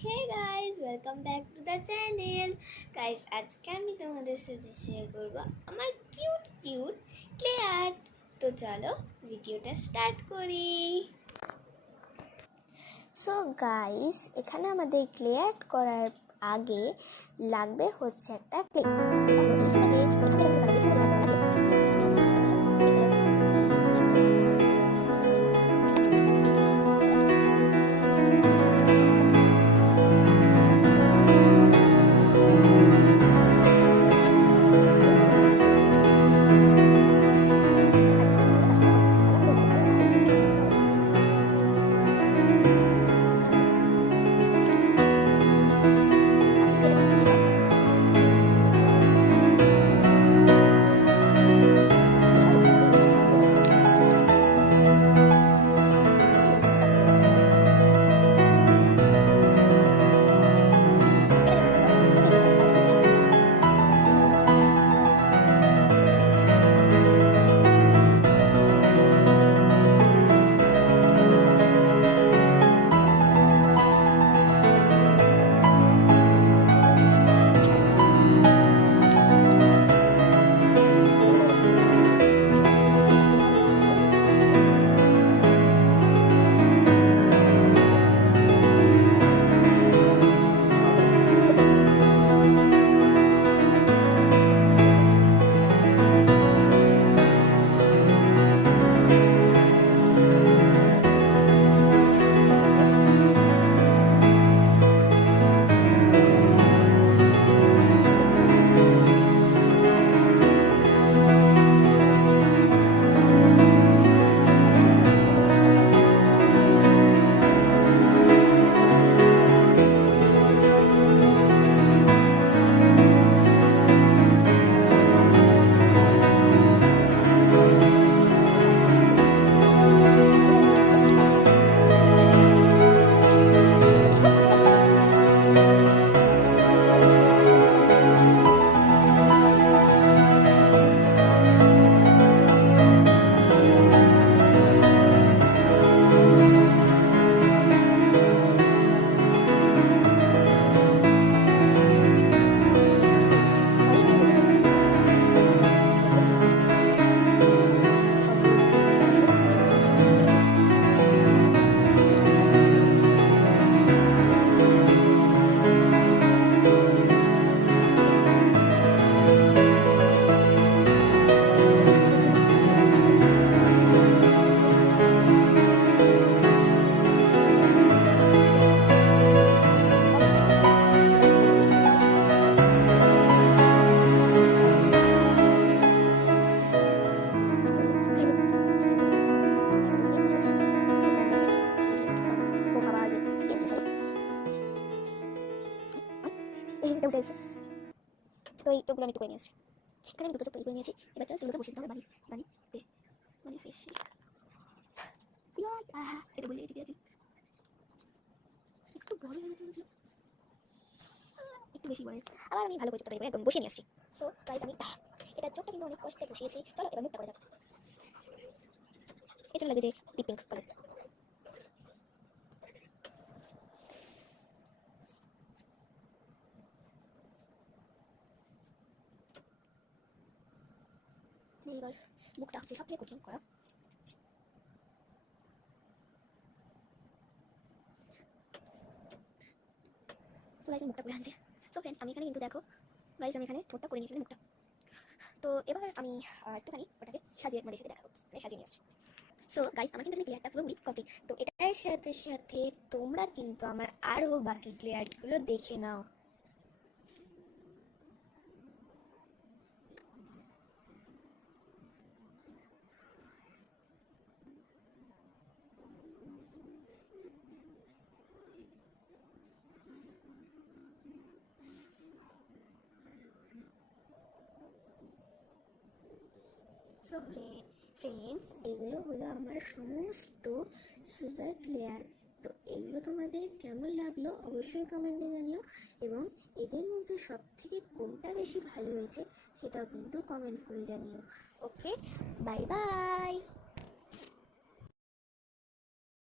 Hey guys, welcome back to the channel. Guys, আজকে আমি তোমাদের সাথে শেয়ার করব আমার কিউট কিউট ক্লে আর্ট। তো চলো ভিডিওটা স্টার্ট করি। সো গাইস, এখানে আমাদের ক্লে আর্ট করার আগে লাগবে হচ্ছে একটা ক্লে। তো এই চোখগুলো আমি একটু করে নিয়েছি। এখানে আমি দুটো চোখ তৈরি করে নিয়েছি। এবার চলো চুলটা বসে দিতে হবে মানে ফেসে এটা বলে ঠিক আছে, একটু বড় হয়ে গেছে, একটু বেশি বড় হয়েছে। আবার আমি ভালো করে চোখটা তৈরি করে একদম বসিয়ে নিয়ে আসছি। সো গাইস, আমি এটা চোখটা কিন্তু অনেক কষ্টে বসিয়েছি। চলো এবার মুখটা করে যাক। এটা লাগে যে ডিপ পিঙ্ক কালার। এবার মুখটা হচ্ছে সবথেকে কঠিন করা। তো গাইস, মুখটা করে আনছে। সো ফ্রেন্ডস, আমি এখানে কিন্তু দেখো গাইস, আমি এখানে ঠোঁটটা করে নিয়েছি মুখটা। তো এবার আমি একটুখানি ওটাকে সাজিয়ে মানে সাথে দেখা করছি, মানে সাজিয়ে নিয়ে আসছি। সো গাইস, আমার কিন্তু এখানে ক্লিয়ারটা পুরোপুরি কমপ্লিট। তো এটার সাথে সাথে তোমরা কিন্তু আমার আরও বাকি ক্লিয়ারগুলো দেখে নাও। সো ফ্রেন্ডস, এগুলো হলো আমার সমস্ত সুপার ক্লিয়ার। তো এগুলো তোমাদের কেমন লাগলো অবশ্যই কমেন্টে জানিও, এবং এদের মধ্যে সব থেকে কোনটা বেশি ভালো হয়েছে সেটাও কিন্তু কমেন্ট করে জানিও। ওকে, বাই বাই।